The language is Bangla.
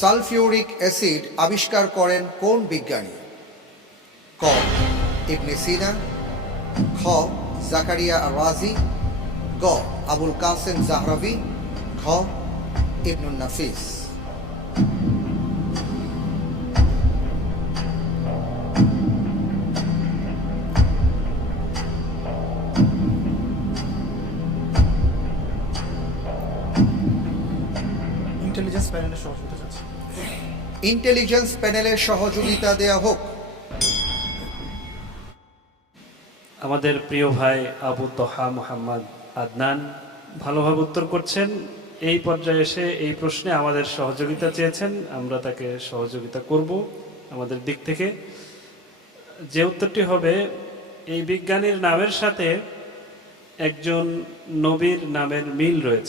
সালফিউরিক অ্যাসিড আবিষ্কার করেন কোন বিজ্ঞানী? ক ইবনে সিনা, খ জাকারিয়া আর-রাজি, গ আবুল কাসেম জাহরাবি, ঘ ইবনুন নাফিস। ইন্টেলিজেন্স প্যানেলের সহযোগিতা চাচ্ছি। ইন্টেলিজেন্স প্যানেলের সহযোগিতা দেয়া হোক। আমাদের প্রিয় ভাই আবু তোহা মোহাম্মদ আদনান ভালোভাবে উত্তর করছেন। এই পর্যায়ে এসে এই প্রশ্নে আমাদের সহযোগিতা চেয়েছেন, আমরা তাকে সহযোগিতা করব আমাদের দিক থেকে। যে উত্তরটি হবে, এই বিজ্ঞানীর নামের সাথে একজন নবীর নামের মিল রয়েছে।